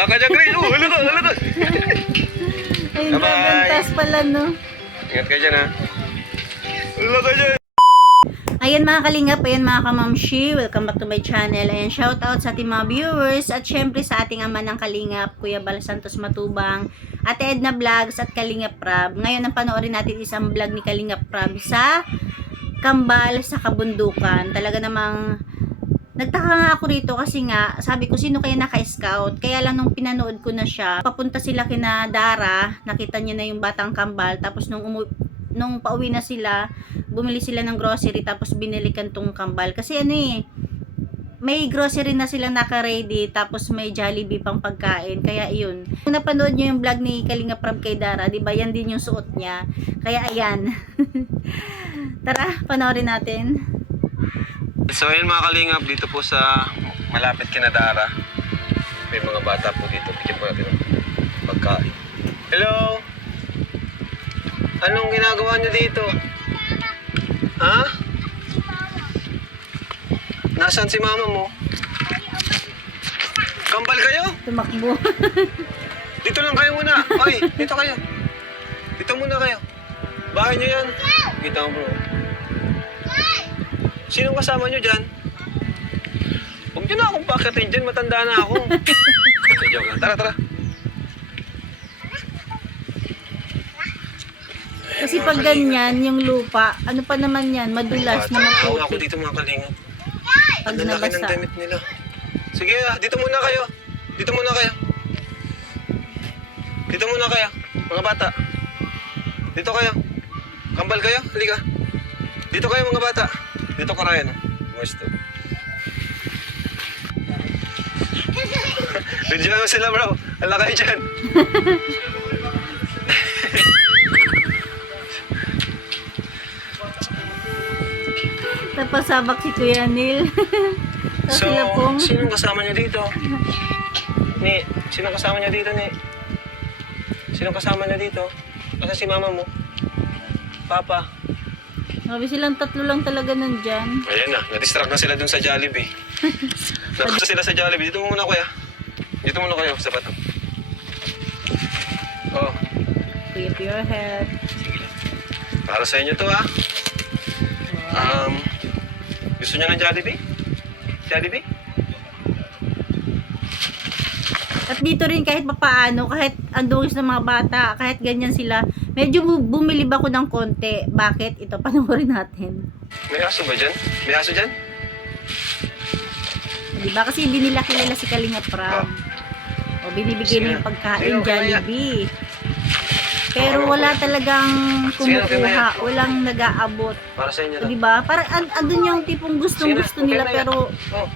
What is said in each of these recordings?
Baka dyan, Grace. Hala ka, hala ka. Ayun, gagantas pala, no? Ingat kayo dyan, ha. Hala ka dyan. Ayan mga kalingap, ayan mga kamamshi, welcome back to my channel. Ayan, shout out sa ating mga viewers at syempre sa ating ama ng kalingap, Kuya Bal Santos Matubang, Ate Edna Vlogs at Kalingap Prab. Ngayon ang panoorin natin isang vlog ni Kalingap Prab sa Kambal sa Kabundukan. Talaga namang nagtaka nga ako rito kasi nga, sabi ko sino kaya naka-scout. Kaya lang nung pinanood ko na siya, papunta sila kina Dara, nakita niya na yung batang kambal, tapos nung pauwi na sila, bumili sila ng grocery tapos binilikan tong kambal. Kasi ano eh, may grocery na silang naka-ready tapos may Jollibee pang pagkain. Kaya yun. Kung napanood nyo yung vlog ni Kalinga Prab kay Dara, diba yan din yung suot niya. Kaya ayan. Tara, panoorin natin. So ayun mga kalingap, dito po sa malapit kina Dara. May mga bata po dito. Bigyan po natin ng pagkain. Hello? Anong ginagawa niyo dito? Ha? Nasaan si mama mo? Kambal kayo? Tumakbo. Dito lang kayo muna. Ay, dito kayo. Dito muna kayo. Bahay niyo yan. Kita mo bro. Sinong kasama niyo dyan? Huwag niyo na akong pakitin dyan. Matanda na ako. Joke lang. Tara, tara. Kasi pag ganyan, yung lupa, ano pa naman yan, madulas na Hawa ako maputik. dito mga kalingap. Pag Ang lalaki ng nabasa. damit nila. Sige, dito muna kayo. Dito muna kayo. Dito muna kayo, mga bata. Dito kayo. Kambal kayo? Halika. Dito kayo mga bata. Dito ka Ryan. Gusto. Video mo sila bro. Hala kayo dyan. Napasabak si Kuya Neil. So, Sila pong sinong kasama niyo dito? Ni, sinong kasama niyo dito, Ni? Sinong kasama niyo dito? Kasi si mama mo? Papa? sabi silang tatlo lang talaga nandyan. Ayan na, na-distract na sila dun sa Jollibee. Napunta sila sa Jollibee. Dito muna kuya. Dito muna kayo sa bato. Oh, Keep your head. para sa inyo to ha. Gusto niyo ng Jollibee? Jollibee? At dito rin kahit papaano, kahit andungis ng mga bata, kahit ganyan sila, medyo bumilib ako ng konti. Bakit? Ito, panoorin natin. May aso ba dyan? May aso dyan? Diba? Kasi hindi nila kilala si Kalinga Prab. O binibigay na yung pagkain, Jollibee. Pero wala talagang kumukuha, walang nag-aabot. Para sa inyo to. Diba? Parang andun yung tipong gustong-gusto nila pero Oh,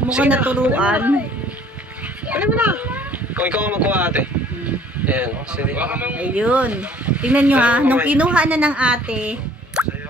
mukhang naturuan. ano mo na? Ikaw ang magkuha ate. Ayan, sige. Ayun. Tingnan nyo ha, nung kinuha na ng ate,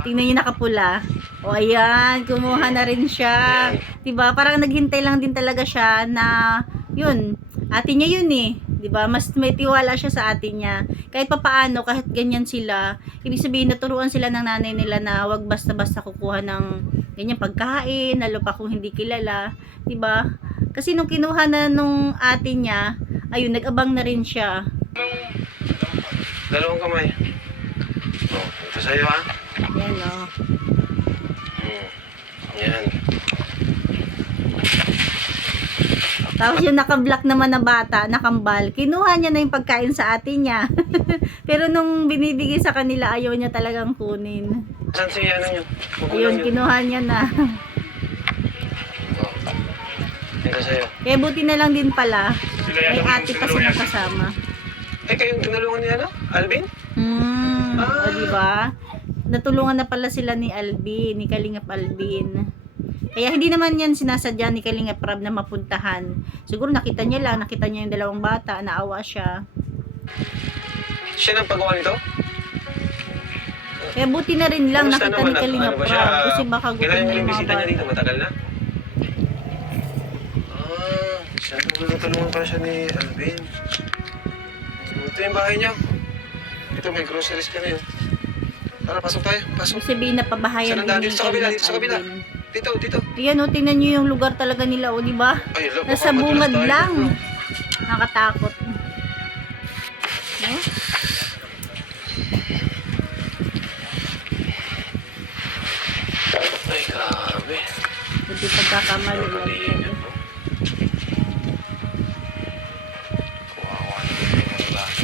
tingnan nyo nakapula. O ayan, kumuha na rin siya. Diba? Parang naghintay lang din talaga siya na, yun, ate niya yun eh. Diba? Mas may tiwala siya sa ate niya. Kahit papaano, kahit ganyan sila, ibig sabihin, naturuan sila ng nanay nila na wag basta-basta kukuha ng ganyan pagkain, lalo pa kung hindi kilala. Diba? Kasi nung kinuha na nung ate niya, ayun, nag-abang na rin siya. Dalawang kamay. Oh, ito sa'yo ha. Yan o. Yan. Tapos yung naka-black naman na bata, nakambal, kinuha niya na yung pagkain sa ate niya. Pero nung binibigay sa kanila, ayaw niya talagang kunin. Saan si ano nyo? Ayun, kinuha niya na. Ito sa'yo. Kaya buti na lang din pala, may ate pa silang kasama. Eh, kayong tinulungan ni ano? Alvin? O diba? Natulungan na pala sila ni Alvin, ni Kalingap Alvin. Kaya hindi naman yan sinasadya ni Kalingap Prab na mapuntahan. Siguro nakita niya yung dalawang bata, naawa siya. Siya nang pagawa nito? Kaya buti na rin lang Kumusta nakita naman? ni Kalingap Ano ba siya? Prab kasi baka gutom Kailan na yung yung bisita mga niya dito? bata. Matagal na? Siya tulungan pala siya ni Alvin. Ito yung bahay niya. Ito, may groceries ka na yun. Tara, pasok tayo. Pasok. Ibig sabihin na pabahayan Saan ang dati? ni Dito sa kabila, Kalingap dito sa kabila. Alvin. Dito. Ayan o, tingnan nyo yung lugar talaga nila o, diba? Ay, Nasa bungad lang. Nakatakot. No? Ay, grabe. Hindi pagkakamali Mga lang kalingap yan. po. Kawawa naman yung bata.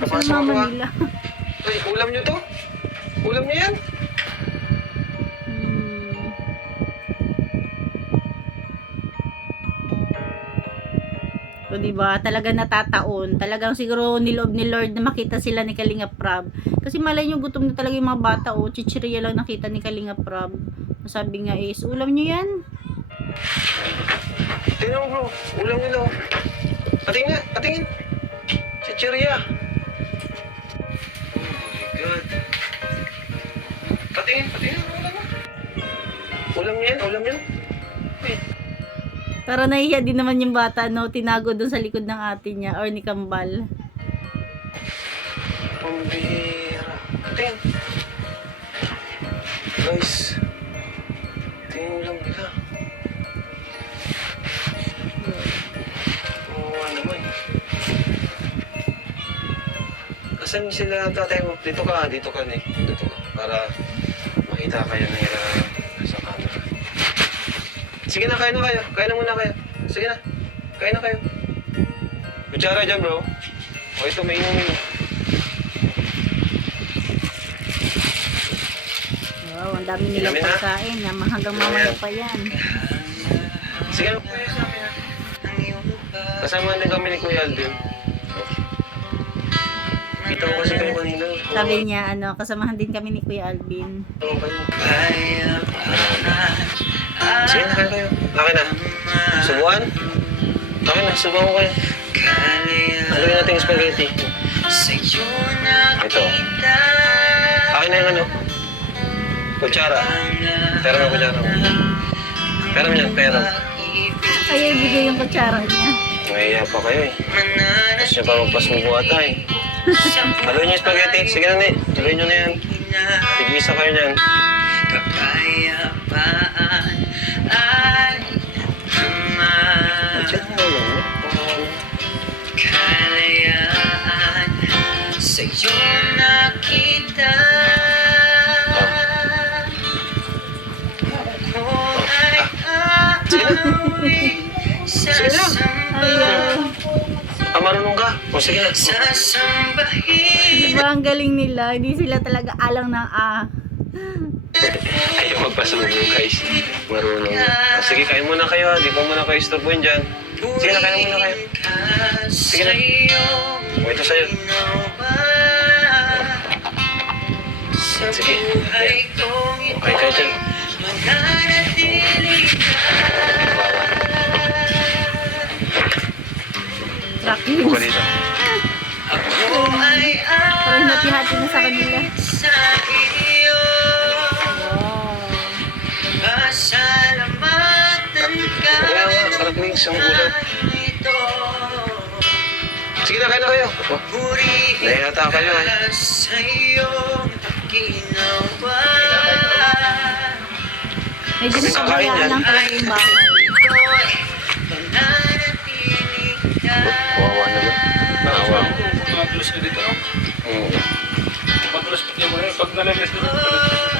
Kasi mama nila. Ay, ulam nyo to? Ulam nyo yan? Hmm. O diba, talaga natataon. Talagang siguro niloob ni Lord na makita sila ni Kalinga Prab. Kasi malay nyo, gutom na talaga yung mga bata. O, chichirya lang nakita ni Kalinga Prab. Sabi nga is, ulam nyo yan? Tingnan mo bro, ulam nila oh. Patingin nga, patingin. Chichirya. Oh my God. Patingin, patingin. Ulam mo. Ulam niya yan, ulam niya. Wait. Para nahiya din naman yung bata, no? Tinago doon sa likod ng ate niya or ni Kambal. Pambihira. Patingin. Guys. Tingin ulam nila. Oo naman. Asan sila tatay mo? Dito ka, dito ka Nick. Dito ka. Para makita kayo na sa camera. Sige na, kain na kayo. Kain na muna kayo. Sige na. Kain na kayo. Kutsara dyan, bro. O ito, may inumin. Wow, ang dami nilang Dami na. pagkain. Hanggang mamaya pa yan. Sige na. Kasama din kami ni Kuya Alvin. Kita ko kasi kayo kanina. Sabi niya, kasamahan din kami ni Kuya Alvin. Oo, kayo. Sige na, kain kayo. Akin na. Subuan? Akin na, subuan ko kayo. Haluin natin yung spaghetti. Ito. Akin na yung kutsara. Pera mo kutsara. Pera mo yan, pera. Ay, ibigay yung kutsara niya. Mahiya pa kayo eh. Gusto niya pa magpasubo ata eh. Haluin niyo yung spaghetti. Sige na, Ni. Haluin niyo na yan. Tigisa kayo niyan. Kapayapaan ay naman. Kalayaan sa'yo nakita. Ako ay aawi sa Ayaw. Marunong ka? O sige na. sasambahin. Diba ang galing nila? Hindi sila talaga alang ng Ayaw magpasubo guys. Marunong na. Sige, kain muna kayo ha. Di ko muna kayo istorbohin dyan. Sige na, kain muna kayo. Sige na. O ito sa'yo. Sige. Okay kayo dyan. Rocky. Buka dito. Parang hati-hati na sa kanila. Wow. Pasalamatan ka. Kaya nga, sarap na yung isang ulam. Sige na, kain na kayo. Nahihata kayo eh. Sa'yo ginawa. Medyo Kaming kakain napabayaan yan. lang talaga yung bahay. Kawawa naman. Nakawa. Madulas ka dito, no? Oo. Madulas ka dito. Pag nalagas dito,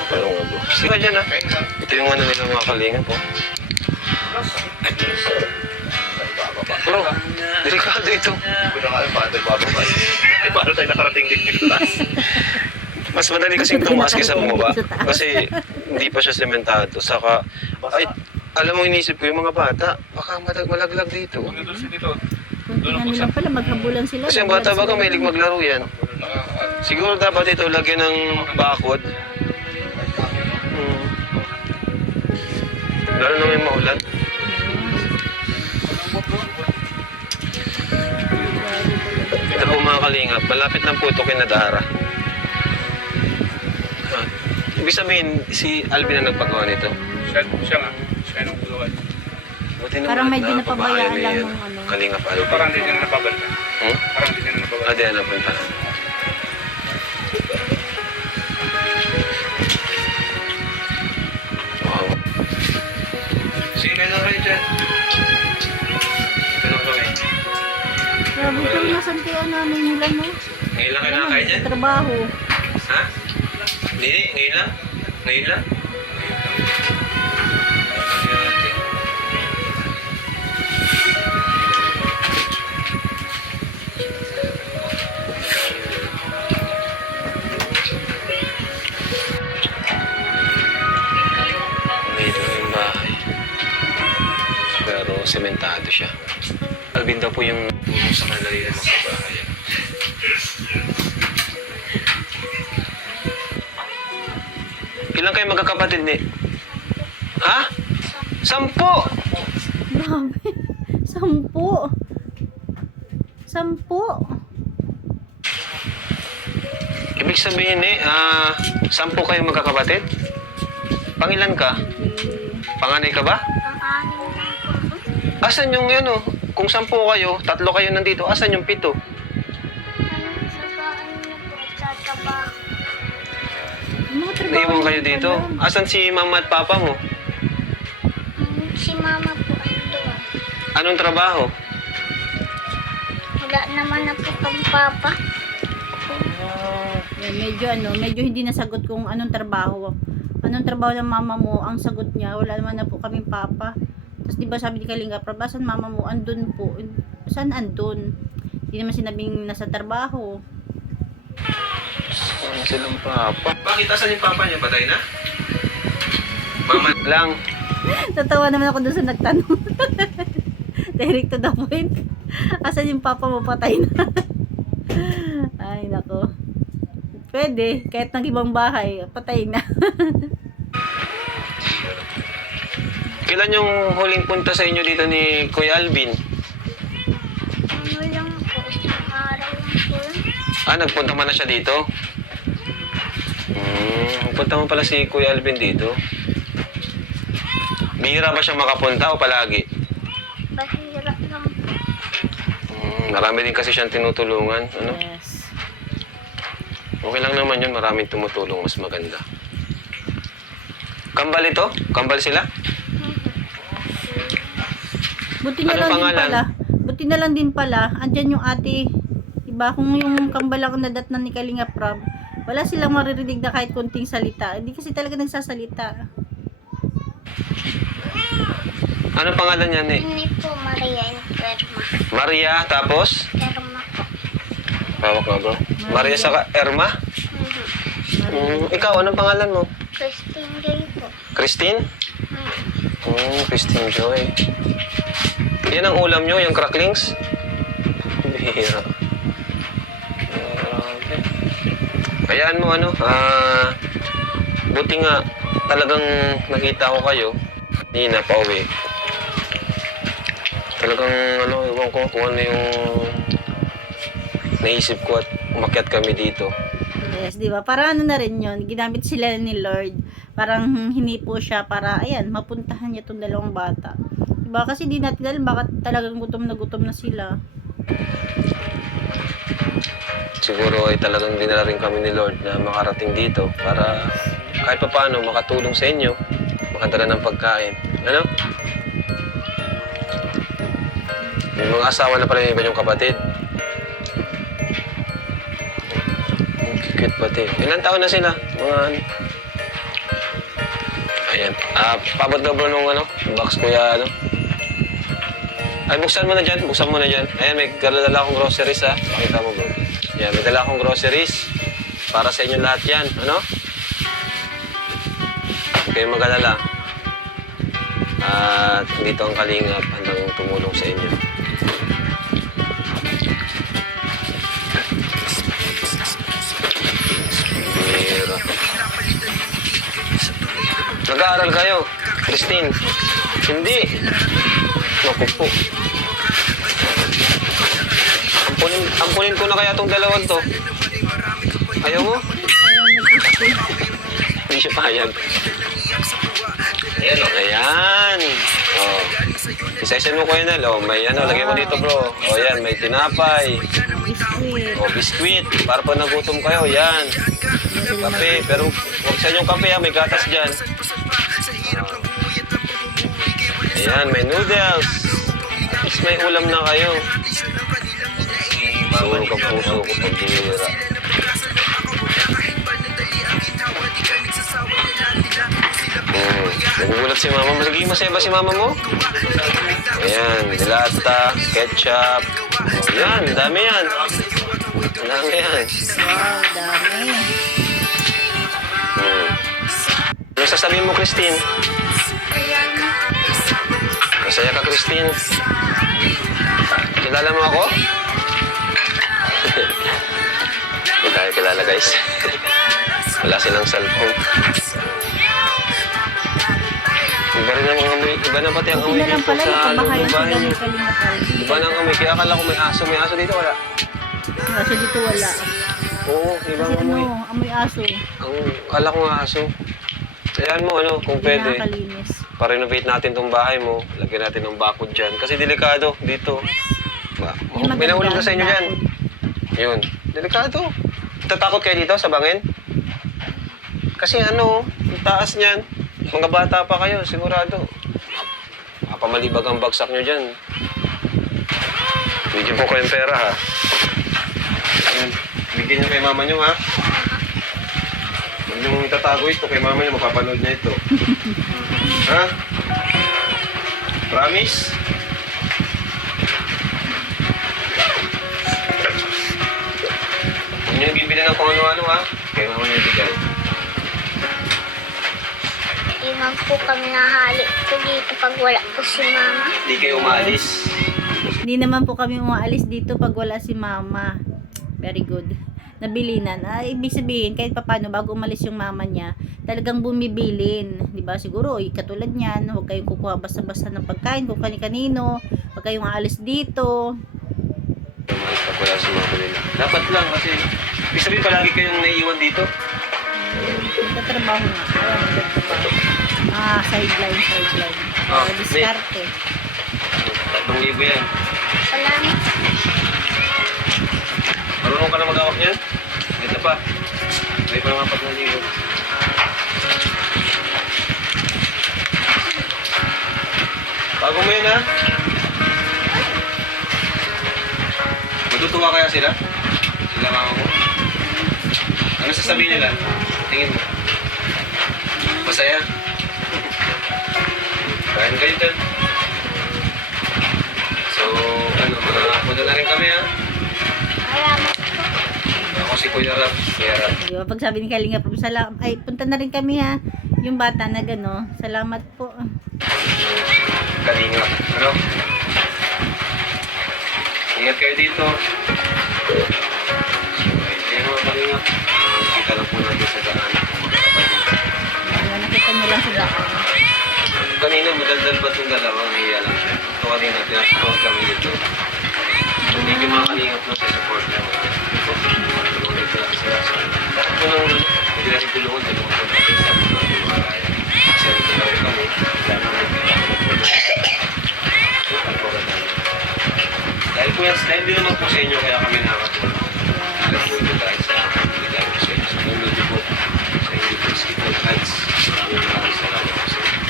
Pero nga bro. Sige ka dyan ha. Ito yung nila mga kalinga po. Bro, delikado ito. Hindi ko na kaya paano tayo bababa. Eh, paano tayo nakarating dito taas? Mas madali kasing tumaas kaysa bumaba. Kasi hindi pa siya sementado. Saka, ay, alam mo inisip ko yung mga bata, baka malaglag dito. Kung nandun siya dito, Kunti na nilang pala, maghabulan sila. Kasi ang bata baga mahilig maglaro yan. Siguro dapat ito lagyan ng bakod. Lalo na may maulan. Ito po mga kalingap, malapit lang po ito kay Nadara. Ibig sabihin, si Alvin na nagpagawa nito. siya nga. Siya yung gulawan. Buti naman Parang medyo na napabayaan pabahay lang ni, ng ano. Kalingap Alvin. Parang hindi niya na nababanta. Hmm? Parang hindi niya na nababanta. Adi na punta. Wow. Sige, kayo na kayo dyan. Kayo na Sabi ko, nasan kaya nanay nila, no? Ngayon lang kayo nakakain yan? Trabaho. Ha? Hindi, ngayon lang? Ngayon lang? Ito yung bahay. Pero sementado siya. Alvin daw po yung tulong sa kanila rin ng mga bahay. Ilan kayo magkakapatid ni? Ha? 10! Grabe. 10. 10. Ibig sabihin 10 kayo magkakapatid? Pangilan ka? Panganay ka ba? Asan yung ano? Kung 10 kayo, 3 kayo nandito, asan yung 7? Mga trabaho Naiwan kayo lang dito? pala. Asan si mama at papa mo? Si mama po doon. Anong trabaho? Wala naman na po kang papa. Yan, medyo hindi nasagot kung anong trabaho. Anong trabaho ng mama mo? Ang sagot niya, wala naman na po kaming papa. Tapos di ba sabi ni Kalinga, saan mama mo? Andun po. Saan andun? Hindi naman sinabing nasa trabaho. Ano silang papa? Bakit asan yung papa niya? Patay na? Mama lang. Tatawa naman ako doon sa nagtanong. Direct to the point. Asan yung papa mo? Patay na. Ay, nako. Pwede. Kahit ng ibang bahay, patay na. Kailan yung huling punta sa inyo dito ni Kuya Alvin? Ano lang po, isang araw lang po. Nagpunta man na siya dito? Punta mo pala si Kuya Alvin dito. Bihira ba siya makapunta o palagi? Bahira lang po. Marami din kasi siyang tinutulungan. Ano? Yes. Okay lang naman yun. Maraming tumutulong. Mas maganda. Kambal ito? Kambal sila? Buti na Anong lang pangalan? din pala. Buti na lang din pala. Andyan yung ate. Diba? Kung yung kambal ang nadatnan ni Kalinga Prab, wala silang maririnig na kahit konting salita. Hindi kasi talaga nagsasalita. Anong pangalan niya ni? Hindi po Maria Enferma. Maria, tapos? Enferma po. Hawak nga bro. Maria saka Erma? Ikaw, anong pangalan mo? Christine Joy po. Christine? Christine Joy. Yan ang ulam nyo, yung cracklings? Bihira. Grabe. Hayaan mo buti nga talagang nakita ko kayo. Hindi na pauwi. Talagang ewan ko kung ano yung naisip ko at umakyat kami dito. Yes, di ba? Para ano na rin yun. Ginamit sila ni Lord. Parang hinipo siya para, ayan, mapuntahan niya itong dalawang bata. Diba? Kasi di natin alam baka talagang gutom na sila. Siguro ay talagang dinala rin kami ni Lord na makarating dito para kahit pa paano makatulong sa inyo, makadala ng pagkain. Ano? May mga asawa na pala yung iba yung kapatid. Ang cute pati. Ilan taon na sila? Mga ano? Ayan. Pabot na bro nung box kuya Ay, buksan mo na dyan. Buksan mo na dyan. Ayan, may dala akong groceries ha. Pakita mo bro. Ayan, may dala akong groceries. Para sa inyo lahat yan. Ano? Huwag kayong mag-alala. At dito ang Kalingap handang tumulong sa inyo. Bira. Nag-aaral kayo, Christine? Hindi. Naku po. Ampunin ko na kaya tong dalawang to. Ayaw mo? Hindi siya payag. Ayan o. Ayan. Oh. Isa-isin mo ko yun, oh. May lagay mo dito bro. O yan, may tinapay. Biscuit. O biskwit. Para pa nagutom kayo, yan. Kape, pero huwag sa inyong kape ha, may gatas dyan. Ayan, may noodles. At least may ulam na kayo. Sunog ang puso ko pag binira. Nagugulat si mama mo. Sige, masaya ba si mama mo? Ayan, dilata, ketchup. Ayan, dami yan. Dami yan. Wow, dami. Ano sasabihin mo, Christine? Ayan. Masaya ka, Christine. Kilala mo ako? Hindi tayo kilala, guys. Wala silang cellphone. Iba rin ang amoy. Iba na pati ang Buti amoy na lang dito pala sa nakabahayan bahay sila niyo. ni Kalinga Alvin. Iba nang amoy. Kaya akala ko may aso. May aso dito, wala. Kaso dito wala. Oo, ibang Kasi amoy. amoy aso. Ang akala ko nga aso. Ayan mo, ano, kung Hindi pwede. nakakalinis. Pa-renovate natin tong bahay mo. Lagyan natin ng bakod dyan. Kasi delikado dito. Yung May nahulog na sa inyo dyan. bakod. Yun. Delikado. Tatakot kayo dito sa bangin? Kasi ano, yung taas niyan, mga bata pa kayo, sigurado. Mapamalibag ang bagsak nyo dyan. Bigyan po kayong pera, ha? Ayun. Bigyan nyo kay mama nyo, ha? Huwag nyo itatago ito kay mama nyo, mapapanood niya ito. Ha? Promise? Huwag nyo bibili ng kung ano-ano, ha? Kay mama nyo bigay. Di man po kami nahali po dito pag wala po si mama. Hindi kayo umalis. Hindi naman po kami umaalis dito pag wala si mama. Very good. Nabilinan. Ibig sabihin, kahit papano, bago umalis yung mama niya, talagang bumibilin. Diba? Siguro, katulad niyan, huwag kayong kukuha basta-basta ng pagkain kung kani-kanino. Huwag kayong aalis dito. Umalis pag wala si mama nila. Dapat lang kasi, ibig sabihin palagi kayong naiiwan dito. Nagtatrabaho nga. Ayaw, nagtatrabaho. Sideline. Oh, Diskarte. 3,000 yan. Salamat. Marunong ka na mag-awak niyan? Ito pa. May pa naman 4,000. Bago mo yun, ha? Matutuwa kaya sila? Sila mama mo? Ano sasabihin nila? Tingin mo. Masaya? Kain kayo dyan. So, ano, punta na rin kami, ha? Salamat. Ako si Kuya Rap. Kuya Rap. Diba? Pag sabi ni Kalinga, punta na rin kami ha. Yung bata na gano. Salamat po. Kalinga. Ano? Ingat kayo dito. Kaya mga kalinga. Kita lang po natin sa daan. Diba? Nakita niyo lang sa daan. Kanina, madaldal ba itong dalawa? Nahiya lang siya. Ito kanina, pinasupport kami dito. Thank you mga kalingap no, sa support niya. Tulungan ito lang sila. Lahat po nang hindi natin tulungan po natin sa mga kaya. Kasi ito lang kami. Dahil din naman po sa inyo, kaya kami nakakatulong. Alam po ito dahil sa dahil po sa inyo. Sa tulad niyo po sa inyo po sa Skipper Heights. Maraming salamat po sa inyo.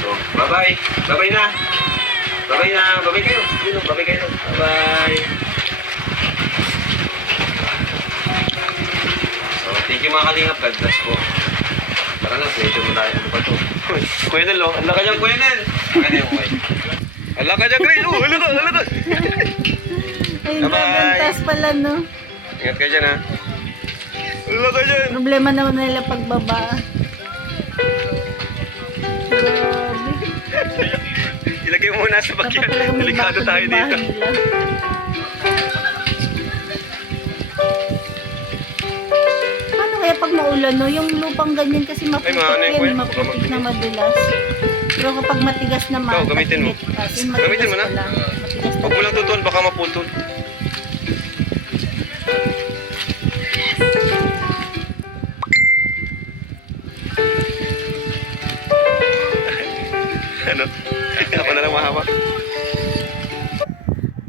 So, bye-bye. Bye-bye na. Bye-bye na. Bye-bye kayo. Yun, bye-bye kayo. Bye-bye. So, thank you mga kalingap. God bless po. Tara na, pwede mo tayo. Ano ba ito? Kuya Nel, oh. Ala ka dyan, Kuya Nel. Ano yung kuya? Ala ka dyan, Kuya. Ala ka, ala ka. Ay, Bye-bye. gagantas pala no. Ingat kayo dyan, ha. Ala ka dyan. Problema naman nila pagbaba. Grabe. Ilagay mo muna sa Dapat bakyan. talaga may Delikado bakod tayo yung dito. bahay nila. Paano kaya pag maulan no? Yung lupang ganyan kasi maputik ano yun, kuya? yan, maputik na madulas. Pero kapag matigas naman, Oh, gamitin mo. Gamitin mo na. Huwag mo lang tutol, baka maputol. Ano? Ako na lang mahawak.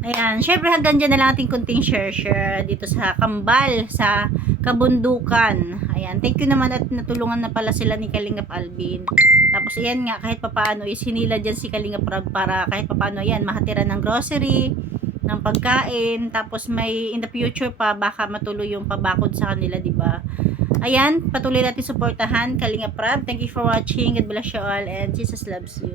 Ayan, syempre hanggang dyan na lang ating kunting share dito sa Kambal, sa Kabundukan. Ayan, thank you naman at natulungan na pala sila ni Kalingap Alvin. Tapos ayan nga, kahit papaano is hinila dyan si Kalingap Rab para kahit papaano ayan, mahatira ng grocery. ng pagkain, tapos may in the future pa baka matuloy yung pabakod sa kanila, di ba? Ayan, patuloy natin suportahan Kalinga Prab. Thank you for watching. God bless you all and Jesus loves you.